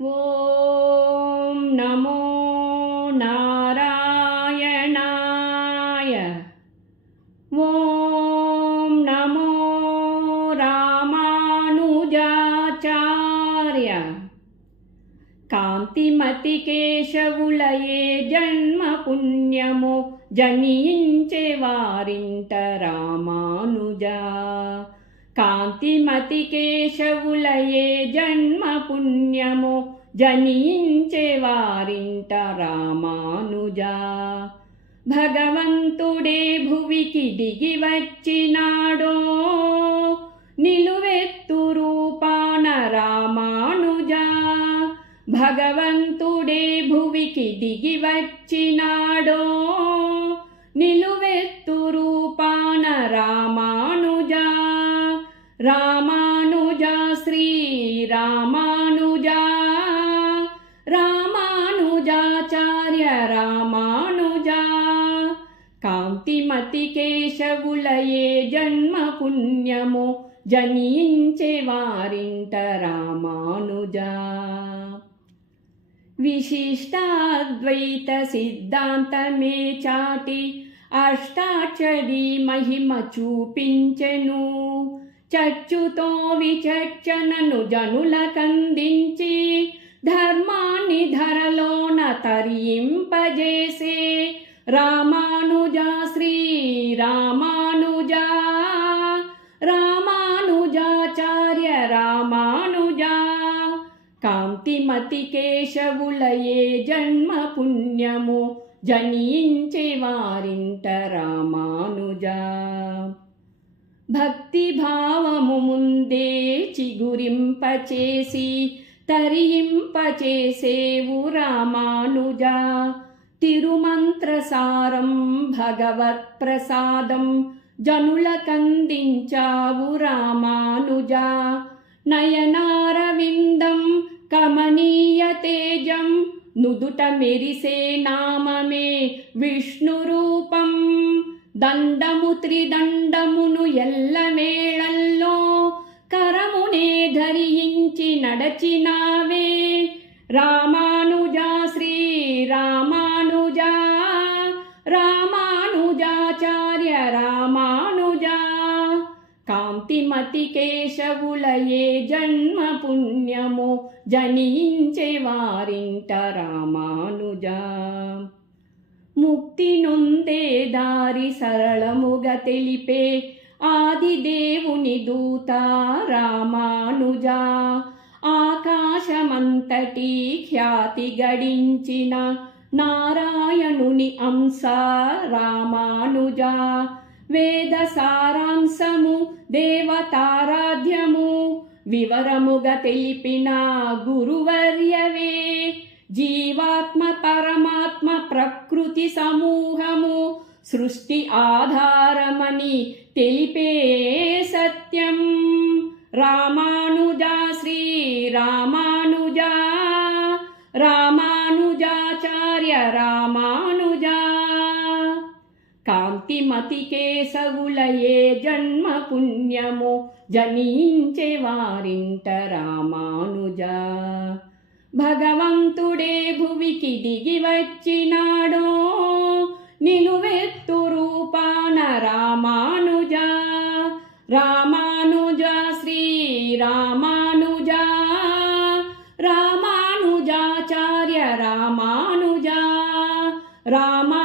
ॐ नमो नारायणाय ॐ नमो రామానుజాచార్య కాంతిమతి కేశవులయే జన్మ పుణ్యము జనించే వారింట రామానుజా కాంతిమతి కేశవులయే జన్మ పుణ్యము జనించే వారింట రామానుజా. భగవంతుడే భువికి దిగి వచ్చినాడో నిలువెత్తు రూపాన రామానుజా. భగవంతుడే భువికి దిగి వచ్చినాడో నిలువెత్తు రూపాన రామా రామానుజా శ్రీ రామానుజా. రామానుజాచార్య రామానుజా. కాంతిమతి కేశవులయే జన్మ పుణ్యము జనించే వారింట రామానుజా. విశిష్టాద్వైత సిద్ధాంతమే చాటి అష్టాక్షరి మహిమ చూపించెను. చచ్చుతో విచర్చనను జనుల కందించి ధర్మాన్ని ధరలోన తరింపజేసే రామానుజా శ్రీ రామానుజా రామానుజాచార్య రామానుజా. కాంతిమతి కేశవులయే జన్మ పుణ్యము జనించే వారింట రామానుజా. భక్తి భావము ముందే చిగురింపచేసి తరింపచేసేవు రామానుజా. తిరుమంత్రసారం భగవత్ప్రసాదం జనులకందించావు రామానుజా. నయనారవిందం కమనీయ తేజం నుదుట మెరిసే నామమే విష్ణురూపం. దండము త్రిదండమును ఎల్లవేళల్లో కరమునే ధరించి నడచినావే. రామానుజా శ్రీ రామానుజా రామానుజాచార్య రామానుజా. కాంతిమతి కేశవులయే జన్మ పుణ్యము జనించే వారింట రామానుజా. ముక్తి నుందే దారి సరళముగా తెలిపే ఆదిదేవుని దూత రామానుజా. ఆకాశమంతటి ఖ్యాతి గడించిన నారాయణుని అంశ రామానుజా. వేద సారాంశము దేవతారాధ్యము వివరముగా తెలిపిన గురువర్యవే. జీవాత్మ పరమాత్మ ప్రకృతి సమూహము సృష్టి ఆధారమని తెలిపే సత్యం. రామానుజా శ్రీ రామానుజా రామానుజాచార్య రామానుజా. కాంతిమతి కేశవులయే జన్మ పుణ్యము జనించే వారింట రామానుజా. భగవంతుడే భువికి దిగి వచ్చినాడో. నిలువెత్తు రూపాన రామానుజా రామానుజ శ్రీ రామానుజా రామానుజాచార్య రామానుజా రామా